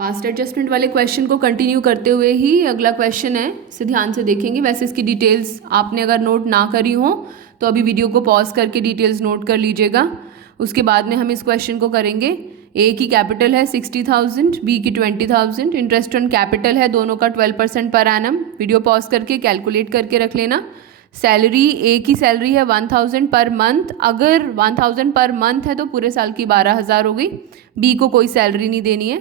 Past adjustment वाले question को continue करते हुए ही अगला क्वेश्चन है, इसे ध्यान से देखेंगे। वैसे इसकी डिटेल्स आपने अगर नोट ना करी हो तो अभी वीडियो को पॉज करके डिटेल्स नोट कर लीजिएगा। उसके बाद में हम इस क्वेश्चन को करेंगे। ए की कैपिटल है 60,000, बी की 20,000, इंटरेस्ट ऑन कैपिटल है दोनों का 12% पर एनम। वीडियो पॉज करके कैलकुलेट करके रख लेना। सैलरी, ए की सैलरी है 1,000 पर मंथ। अगर 1,000 पर मंथ है तो पूरे साल की 12,000 हो गई। बी को कोई सैलरी नहीं देनी है।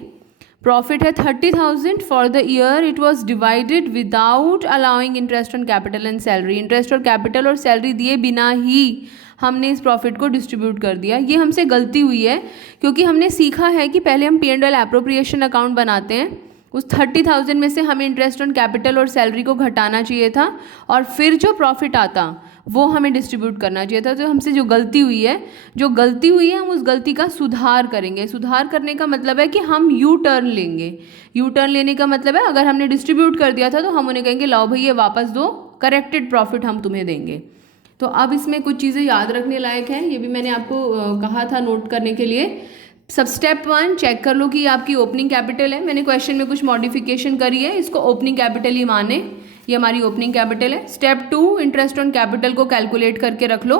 प्रॉफिट है 30,000 for the year. It was divided without allowing interest on capital and salary. Interest और कैपिटल और सैलरी दिए बिना ही हमने इस प्रॉफिट को डिस्ट्रीब्यूट कर दिया। ये हमसे गलती हुई है क्योंकि हमने सीखा है कि पहले हम P&L एप्रोप्रिएशन अकाउंट बनाते हैं। उस 30,000 में से हमें इंटरेस्ट ऑन कैपिटल और सैलरी को घटाना चाहिए था और फिर जो प्रॉफिट आता वो हमें डिस्ट्रीब्यूट करना चाहिए था। तो हमसे जो गलती हुई है हम उस गलती का सुधार करेंगे। सुधार करने का मतलब है कि हम यू टर्न लेंगे। यू टर्न लेने का मतलब है अगर हमने डिस्ट्रीब्यूट कर दिया था तो हम उन्हें कहेंगे लाओ भाई ये वापस दो, करेक्टेड प्रॉफिट हम तुम्हें देंगे। तो अब इसमें कुछ चीज़ें याद रखने लायक हैं, ये भी मैंने आपको कहा था नोट करने के लिए। सब स्टेप 1 चेक कर लो कि आपकी ओपनिंग कैपिटल है। मैंने क्वेश्चन में कुछ मॉडिफिकेशन करी है, इसको ओपनिंग कैपिटल ही माने, ये हमारी ओपनिंग कैपिटल है। स्टेप 2 इंटरेस्ट ऑन कैपिटल को कैलकुलेट करके रख लो।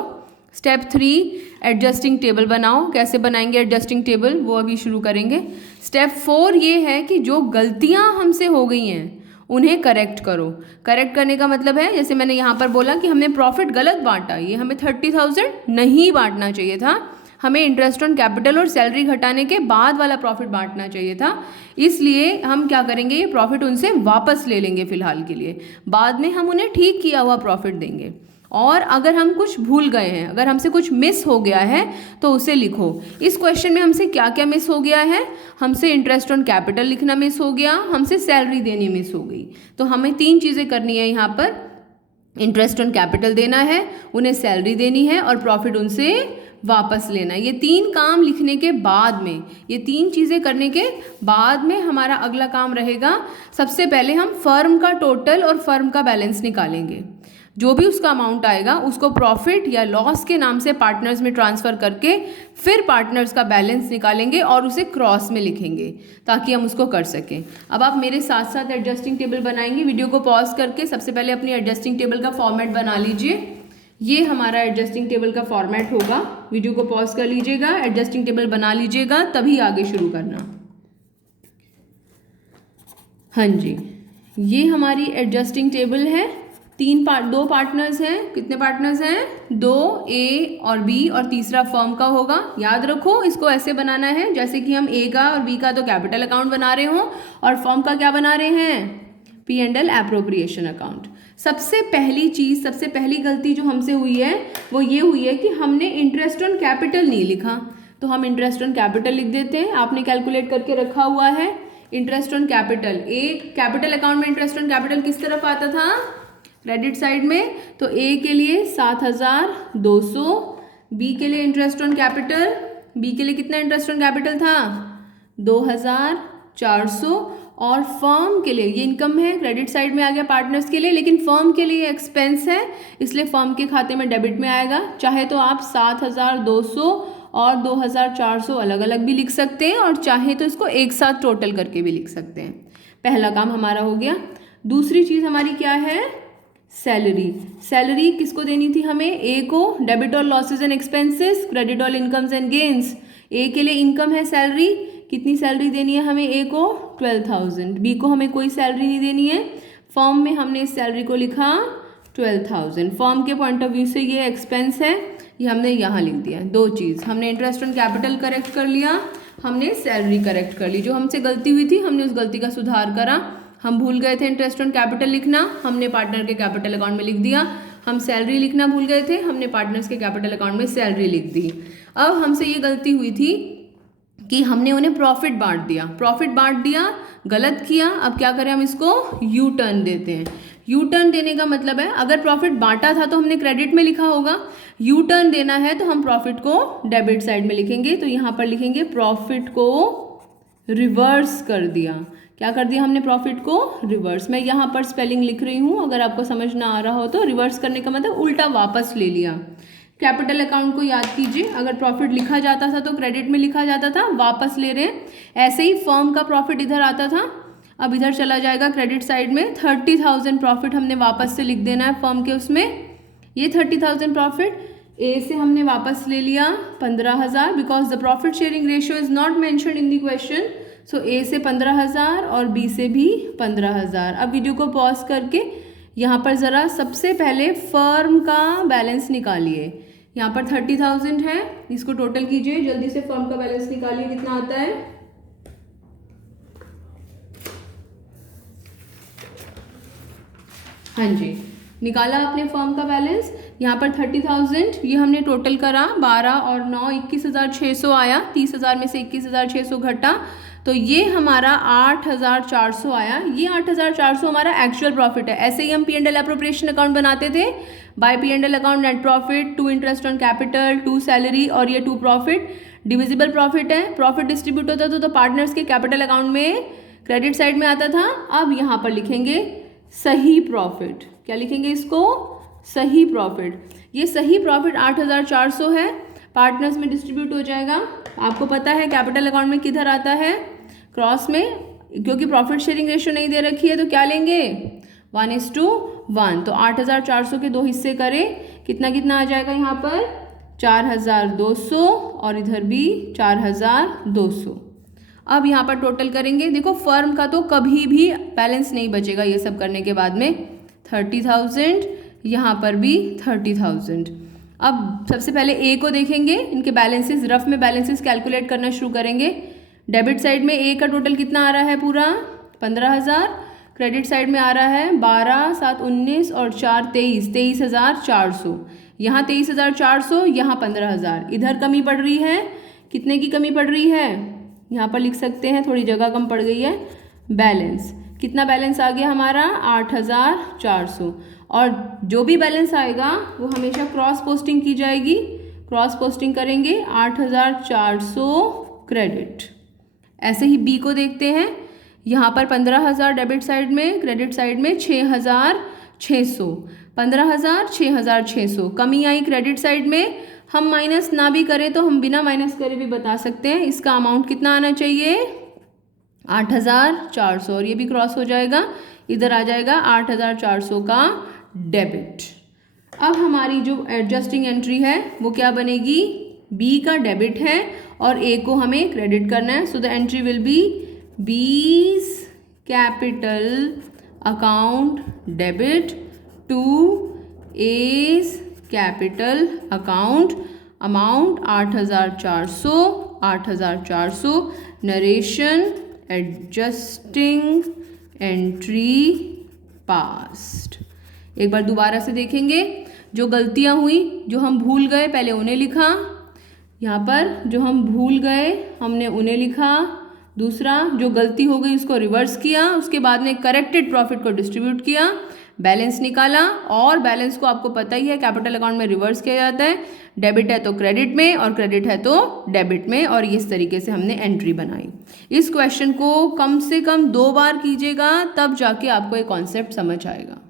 स्टेप 3 एडजस्टिंग टेबल बनाओ। कैसे बनाएंगे एडजस्टिंग टेबल वो अभी शुरू करेंगे। स्टेप 4 ये है कि जो गलतियाँ हमसे हो गई हैं उन्हें करेक्ट करो। करेक्ट करने का मतलब है जैसे मैंने यहाँ पर बोला कि हमने प्रॉफिट गलत बांटा, ये हमें 30,000 नहीं बांटना चाहिए था, हमें इंटरेस्ट ऑन कैपिटल और सैलरी घटाने के बाद वाला प्रॉफिट बांटना चाहिए था। इसलिए हम क्या करेंगे, ये प्रॉफिट उनसे वापस ले लेंगे फ़िलहाल के लिए, बाद में हम उन्हें ठीक किया हुआ प्रॉफिट देंगे। और अगर हम कुछ भूल गए हैं, अगर हमसे कुछ मिस हो गया है तो उसे लिखो। इस क्वेश्चन में हमसे क्या क्या मिस हो गया है, हमसे इंटरेस्ट ऑन कैपिटल लिखना मिस हो गया, हमसे सैलरी देनी मिस हो गई। तो हमें 3 चीज़ें करनी है यहाँ पर, इंटरेस्ट ऑन कैपिटल देना है, उन्हें सैलरी देनी है और प्रॉफिट उनसे वापस लेना। ये 3 काम लिखने के बाद में, ये 3 चीज़ें करने के बाद में हमारा अगला काम रहेगा। सबसे पहले हम फर्म का टोटल और फर्म का बैलेंस निकालेंगे। जो भी उसका अमाउंट आएगा उसको प्रॉफिट या लॉस के नाम से पार्टनर्स में ट्रांसफ़र करके फिर पार्टनर्स का बैलेंस निकालेंगे और उसे क्रॉस में लिखेंगे ताकि हम उसको कर सकें। अब आप मेरे साथ साथ एडजस्टिंग टेबल बनाएंगे। वीडियो को पॉज करके सबसे पहले अपनी एडजस्टिंग टेबल का फॉर्मेट बना लीजिए। ये हमारा एडजस्टिंग टेबल का फॉर्मेट होगा। वीडियो को पॉज कर लीजिएगा, एडजस्टिंग टेबल बना लीजिएगा, तभी आगे शुरू करना। हाँ जी, ये हमारी एडजस्टिंग टेबल है। 2 पार्टनर्स हैं। कितने पार्टनर्स हैं? 2, ए और बी, और तीसरा फर्म का होगा। याद रखो इसको ऐसे बनाना है जैसे कि हम ए का और बी का तो कैपिटल अकाउंट बना रहे हों और फर्म का क्या बना रहे हैं, P&L एप्रोप्रिएशन अकाउंट। सबसे पहली चीज़, सबसे पहली गलती जो हमसे हुई है वो ये हुई है कि हमने इंटरेस्ट ऑन कैपिटल नहीं लिखा। तो हम इंटरेस्ट ऑन कैपिटल लिख देते हैं। आपने कैलकुलेट करके रखा हुआ है interest on capital. A capital account में इंटरेस्ट ऑन कैपिटल किस तरफ आता था, क्रेडिट साइड में। तो ए के लिए 7,200, बी के लिए इंटरेस्ट ऑन कैपिटल, बी के लिए कितना इंटरेस्ट ऑन कैपिटल था, 2,400, और फर्म के लिए ये इनकम है, क्रेडिट साइड में आ गया पार्टनर्स के लिए, लेकिन फर्म के लिए एक्सपेंस है इसलिए फर्म के खाते में डेबिट में आएगा। चाहे तो आप 7,200 और 2,400 अलग अलग भी लिख सकते हैं और चाहे तो इसको एक साथ टोटल करके भी लिख सकते हैं। पहला काम हमारा हो गया। दूसरी चीज़ हमारी क्या है, सैलरी। सैलरी किसको देनी थी हमें, ए को। Debit all losses and expenses, credit all incomes and gains. A के लिए इनकम है सैलरी, कितनी सैलरी देनी है हमें, ए को 12,000। बी को हमें कोई सैलरी नहीं देनी है। फर्म में हमने इस सैलरी को लिखा 12,000। फर्म के पॉइंट ऑफ व्यू से ये एक्सपेंस है, ये हमने यहाँ लिख दिया। 2 चीज़, हमने इंटरेस्ट ऑन कैपिटल करेक्ट कर लिया, हमने सैलरी करेक्ट कर ली। जो हमसे गलती हुई थी हमने उस गलती का सुधार करा। हम भूल गए थे इंटरेस्ट ऑन कैपिटल लिखना, हमने पार्टनर के कैपिटल अकाउंट में लिख दिया। हम सैलरी लिखना भूल गए थे, हमने पार्टनर्स के कैपिटल अकाउंट में सैलरी लिख दी। अब हमसे ये गलती हुई थी कि हमने उन्हें प्रॉफिट बांट दिया। प्रॉफिट बांट दिया, गलत किया। अब क्या करें, हम इसको यू टर्न देते हैं। यू टर्न देने का मतलब है अगर प्रॉफिट बांटा था तो हमने क्रेडिट में लिखा होगा, यू टर्न देना है तो हम प्रॉफिट को डेबिट साइड में लिखेंगे। तो यहाँ पर लिखेंगे प्रॉफिट को रिवर्स कर दिया। क्या कर दिया हमने, प्रॉफिट को रिवर्स। मैं यहाँ पर स्पेलिंग लिख रही हूँ, अगर आपको समझ ना आ रहा हो तो रिवर्स करने का मतलब उल्टा वापस ले लिया। कैपिटल अकाउंट को याद कीजिए, अगर प्रॉफिट लिखा जाता था तो क्रेडिट में लिखा जाता था, वापस ले रहे हैं। ऐसे ही फर्म का प्रॉफिट इधर आता था, अब इधर चला जाएगा क्रेडिट साइड में। 30,000 प्रॉफिट हमने वापस से लिख देना है फर्म के उसमें। ये 30,000 प्रॉफिट ए से हमने वापस ले लिया 15,000, because the profit sharing ratio is not mentioned in the question. So A से 15,000 और बी से भी 15,000। अब वीडियो को पॉज करके यहाँ पर ज़रा सबसे पहले फर्म का बैलेंस निकालिए। यहाँ पर 30,000 है, इसको टोटल कीजिए, जल्दी से फर्म का बैलेंस निकालिए, कितना आता है। हाँ जी, निकाला आपने फर्म का बैलेंस। यहाँ पर 30,000 ये हमने टोटल करा, 12 और 9 21,600 आया। 30,000 में से 21,600 घटा तो ये हमारा 8,400 आया। ये 8,400 हमारा एक्चुअल प्रॉफिट है। ऐसे ही हम P&L एप्रोप्रिएशन अकाउंट बनाते थे। By P&L account net profit, 2 interest on capital, 2 salary और ये 2 प्रॉफिट। डिविजिबल प्रॉफिट है, प्रॉफिट डिस्ट्रीब्यूट होता था तो पार्टनर्स के कैपिटल अकाउंट में क्रेडिट साइड में आता था। अब यहाँ पर लिखेंगे सही प्रॉफिट। क्या लिखेंगे इसको? सही प्रॉफिट। ये सही प्रॉफिट 8,400 है, पार्टनर्स में डिस्ट्रीब्यूट हो जाएगा। आपको पता है कैपिटल अकाउंट में किधर आता है? क्रॉस में, क्योंकि प्रॉफिट शेयरिंग रेशियो नहीं दे रखी है तो क्या लेंगे? 1:1। तो 8,400 के 2 हिस्से करें, कितना कितना आ जाएगा यहाँ पर? 4,200 और इधर भी 4,200। अब यहाँ पर टोटल करेंगे। देखो फर्म का तो कभी भी बैलेंस नहीं बचेगा ये सब करने के बाद में। 30,000, यहाँ पर भी 30,000। अब सबसे पहले ए को देखेंगे, इनके बैलेंसेस, रफ में बैलेंसेस कैलकुलेट करना शुरू करेंगे। डेबिट साइड में ए का टोटल कितना आ रहा है? पूरा 15,000। क्रेडिट साइड में आ रहा है 12, 7, 19 और 4, 23, 23,400। यहाँ 23,400, यहाँ 15,000। इधर कमी पड़ रही है, कितने की कमी पड़ रही है? यहाँ पर लिख सकते हैं, थोड़ी जगह कम पड़ गई है। बैलेंस कितना बैलेंस आ गया हमारा? 8,400। और जो भी बैलेंस आएगा वो हमेशा क्रॉस पोस्टिंग की जाएगी। क्रॉस पोस्टिंग करेंगे 8,400 क्रेडिट। ऐसे ही बी को देखते हैं। यहाँ पर 15,000 डेबिट साइड में, क्रेडिट साइड में 6,600। 15,000, 6,600 कमी आई क्रेडिट साइड में। हम माइनस ना भी करें तो हम बिना माइनस करे भी बता सकते हैं इसका अमाउंट कितना आना चाहिए? 8,400। और ये भी क्रॉस हो जाएगा, इधर आ जाएगा 8,400 का डेबिट। अब हमारी जो एडजस्टिंग एंट्री है वो क्या बनेगी? बी का डेबिट है और ए को हमें क्रेडिट करना है। So the entry will be B's capital account debit to A's capital account, amount 8,400। 8,400 narration adjusting entry passed. एक बार दोबारा से देखेंगे, जो गलतियां हुई, जो हम भूल गए पहले उन्हें लिखा। यहाँ पर जो हम भूल गए हमने उन्हें लिखा। दूसरा, जो गलती हो गई उसको रिवर्स किया, उसके बाद में करेक्टेड प्रॉफिट को डिस्ट्रीब्यूट किया, बैलेंस निकाला। और बैलेंस को आपको पता ही है कैपिटल अकाउंट में रिवर्स किया जाता है। डेबिट है तो क्रेडिट में और क्रेडिट है तो डेबिट में, और इस तरीके से हमने एंट्री बनाई। इस क्वेश्चन को कम से कम 2 बार कीजिएगा, तब जाके आपको ये कॉन्सेप्ट समझ आएगा।